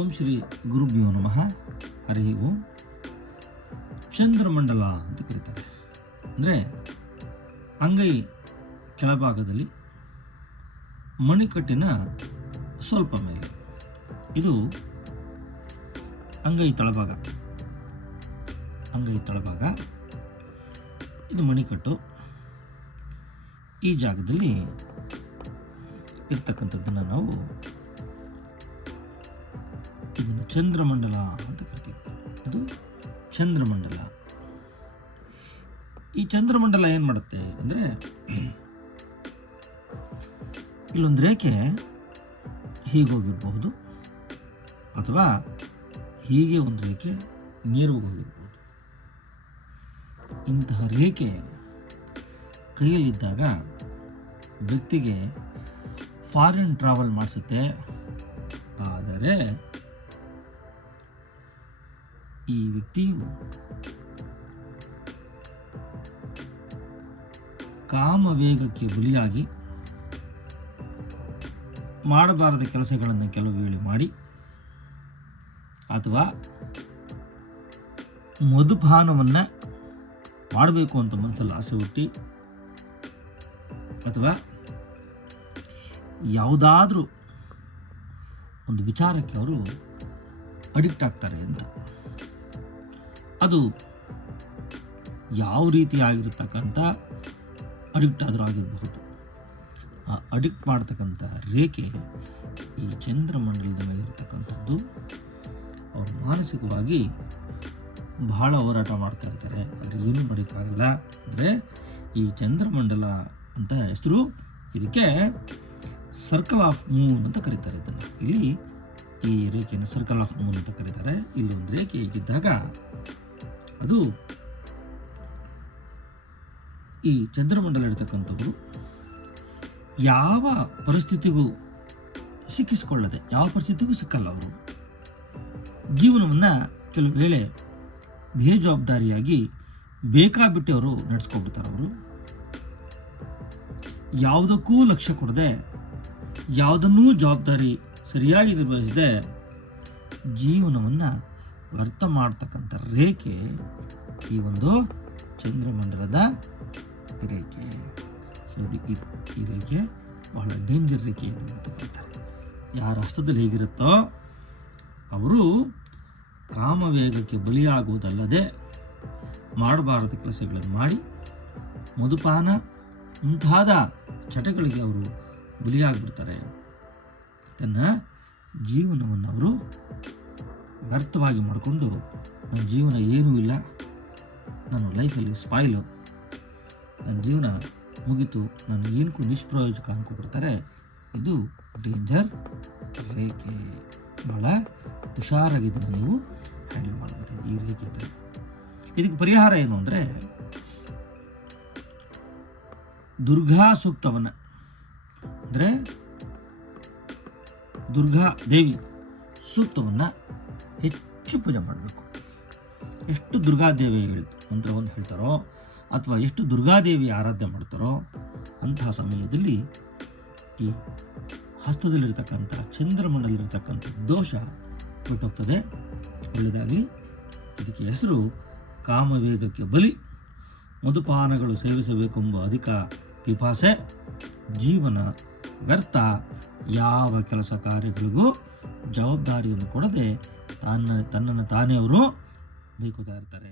ಓಂ ಶ್ರೀ ಗುರುಭ್ಯೋ ನಮಃ. ಹರಿ ಓಂ. ಚಂದ್ರಮಂಡಲ ಅಂತ ಕರೀತಾರೆ. ಅಂದರೆ ಅಂಗೈ ಕೆಳಭಾಗದಲ್ಲಿ ಮಣಿಕಟ್ಟಿನ ಸ್ವಲ್ಪ ಮೇಲೆ, ಇದು ಅಂಗೈ ತಳಭಾಗ. ಇದು ಮಣಿಕಟ್ಟು. ಈ ಜಾಗದಲ್ಲಿ ಇರ್ತಕ್ಕಂಥದ್ದನ್ನು ನಾವು ಇದನ್ನು ಚಂದ್ರಮಂಡಲ ಅಂತ ಕರಿತೀವಿ. ಇದು ಚಂದ್ರಮಂಡಲ. ಈ ಚಂದ್ರಮಂಡಲ ಏನು ಮಾಡುತ್ತೆ ಅಂದರೆ, ಇಲ್ಲೊಂದು ರೇಖೆ ಹೀಗೋಗಿರ್ಬಹುದು, ಅಥವಾ ಹೀಗೆ ಒಂದು ರೇಖೆ ನೇರವಾಗಿ ಹೋಗಿರ್ಬೋದು. ಇಂತಹ ರೇಖೆ ಕೈಯಲ್ಲಿದ್ದಾಗ ವ್ಯಕ್ತಿಗೆ ಫಾರಿನ್ ಟ್ರಾವೆಲ್ ಮಾಡಿಸುತ್ತೆ. ಆದರೆ ಈ ವ್ಯಕ್ತಿಯು ಕಾಮವೇಗಕ್ಕೆ ಬಲಿಯಾಗಿ ಮಾಡಬಾರದ ಕೆಲಸಗಳನ್ನು ಕೆಲವು ವೇಳೆ ಮಾಡಿ, ಅಥವಾ ಮಧುಪಾನವನ್ನು ಮಾಡಬೇಕು ಅಂತ ಮನಸ್ಸಲ್ಲಿ ಆಸೆ ಹುಟ್ಟಿ, ಅಥವಾ ಯಾವುದಾದ್ರೂ ಒಂದು ವಿಚಾರಕ್ಕೆ ಅವರು ಅಡಿಕ್ಟ್ ಆಗ್ತಾರೆ ಅಂತ. ಅದು ಯಾವ ರೀತಿ ಆಗಿರತಕ್ಕಂಥ ಅಡಿಕ್ಟ್ ಆದರೂ ಆಗಿರಬಹುದು. ಆ ಅಡಿಕ್ಟ್ ಮಾಡ್ತಕ್ಕಂಥ ರೇಖೆ ಈ ಚಂದ್ರಮಂಡಲದ ಮೇಲೆ ಇರತಕ್ಕಂಥದ್ದು. ಅವರು ಮಾನಸಿಕವಾಗಿ ಬಹಳ ಹೋರಾಟ ಮಾಡ್ತಾ ಇರ್ತಾರೆ, ಆದರೆ ಏನೂ ಮಾಡೋಕ್ಕಾಗಲ್ಲ. ಅಂದರೆ ಈ ಚಂದ್ರಮಂಡಲ ಅಂತ ಹೆಸರು. ಇದಕ್ಕೆ ಸರ್ಕಲ್ ಆಫ್ ಮೂನ್ ಅಂತ ಕರೀತಾರೆ. ಇದನ್ನು ಇಲ್ಲಿ ಈ ರೇಖೆಯನ್ನು ಸರ್ಕಲ್ ಆಫ್ ಮೂನ್ ಅಂತ ಕರೀತಾರೆ. ಇಲ್ಲೊಂದು ರೇಖೆ ಇದ್ದಾಗ ಅದು ಈ ಚಂದ್ರಮಂಡಲ ಇರತಕ್ಕಂಥವ್ರು ಯಾವ ಪರಿಸ್ಥಿತಿಗೂ ಸಿಕ್ಕಿಸಿಕೊಳ್ಳದೆ, ಯಾವ ಪರಿಸ್ಥಿತಿಗೂ ಸಿಕ್ಕಲ್ಲ. ಅವರು ಜೀವನವನ್ನು ಕೆಲವು ವೇಳೆ ಬೇಜವಾಬ್ದಾರಿಯಾಗಿ ಬೇಕಾಬಿಟ್ಟು ಅವರು ನಡೆಸ್ಕೊಬಿಡ್ತಾರೆ. ಅವರು ಯಾವುದಕ್ಕೂ ಲಕ್ಷ್ಯ ಕೊಡದೆ, ಯಾವುದನ್ನೂ ಜವಾಬ್ದಾರಿ ಸರಿಯಾಗಿ ನಿರ್ವಹಿಸದೆ ಜೀವನವನ್ನು ವ್ಯರ್ಥ ಮಾಡ್ತಕ್ಕಂಥ ರೇಖೆ ಈ ಒಂದು ಚಂದ್ರಮಂಡಲದ ರೇಖೆ. ಸೊ ಈ ರೇಖೆ ಬಹಳ ಡೇಂಜರ್ ರೇಖೆ ಇದೆ ಅಂತ ಹೇಳ್ತಾರೆ. ಯಾರ ಹಸ್ತದಲ್ಲಿ ಹೇಗಿರುತ್ತೋ ಅವರು ಕಾಮವೇಗಕ್ಕೆ ಬಲಿಯಾಗುವುದಲ್ಲದೆ ಮಾಡಬಾರದ ಕೆಲಸಗಳನ್ನು ಮಾಡಿ, ಮಧುಪಾನ ಮುಂತಾದ ಚಟಗಳಿಗೆ ಅವರು ಬಲಿಯಾಗ್ಬಿಡ್ತಾರೆ. ತನ್ನ ಜೀವನವನ್ನು ಅವರು ವ್ಯರ್ಥವಾಗಿ ಮಾಡಿಕೊಂಡು, ನನ್ನ ಜೀವನ ಏನೂ ಇಲ್ಲ, ನನ್ನ ಲೈಫಲ್ಲಿ ಸ್ಪಾಯ್ಲು, ನನ್ನ ಜೀವನ ಮುಗಿತು, ನಾನು ಏನಕ್ಕೂ ನಿಷ್ಪ್ರಯೋಜಕ ಅಂದ್ಕೊಬಿಡ್ತಾರೆ. ಇದು ಡೇಂಜರ್ ರೇಖೆ. ಭಾಳ ಹುಷಾರಾಗಿದ್ದನ್ನು ನೀವು ಹ್ಯಾಂಡಲ್ ಮಾಡಬೇಕು ಈ ರೇಖೆ. ಇದಕ್ಕೆ ಪರಿಹಾರ ಏನು ಅಂದರೆ, ದುರ್ಗಾ ಸೂಕ್ತವನ್ನು, ಅಂದರೆ ದುರ್ಗಾ ದೇವಿ ಸೂಕ್ತವನ್ನು ಹೆಚ್ಚು ಪೂಜೆ ಮಾಡಬೇಕು. ಎಷ್ಟು ದುರ್ಗಾದೇವಿ ಮಂತ್ರವನ್ನು ಹೇಳ್ತಾರೋ, ಅಥವಾ ಎಷ್ಟು ದುರ್ಗಾದೇವಿ ಆರಾಧನೆ ಮಾಡ್ತಾರೋ, ಅಂತಹ ಸಮಯದಲ್ಲಿ ಈ ಹಸ್ತದಲ್ಲಿರ್ತಕ್ಕಂಥ ಚಂದ್ರಮಂಡಲಿರ್ತಕ್ಕಂಥ ದೋಷ ಬಿಟ್ಟೋಗ್ತದೆ. ಒಳ್ಳೆಯದಾಗಲಿ. ಇದಕ್ಕೆ ಹೆಸರು ಕಾಮವೇಗಕ್ಕೆ ಬಲಿ, ಮಧುಪಾನಗಳು ಸೇವಿಸಬೇಕೆಂಬ ಅಧಿಕ ಪಿಪಾಸೆ, ಜೀವನ ವ್ಯರ್ಥ, ಯಾವ ಕೆಲಸ ಕಾರ್ಯಗಳಿಗೂ ಜವಾಬ್ದಾರಿಯನ್ನು ಕೊಡದೆ ತನ್ನನ್ನು ತಾನೇ ಅವರು ಬೈಕೋತಾ ಇರ್ತಾರೆ.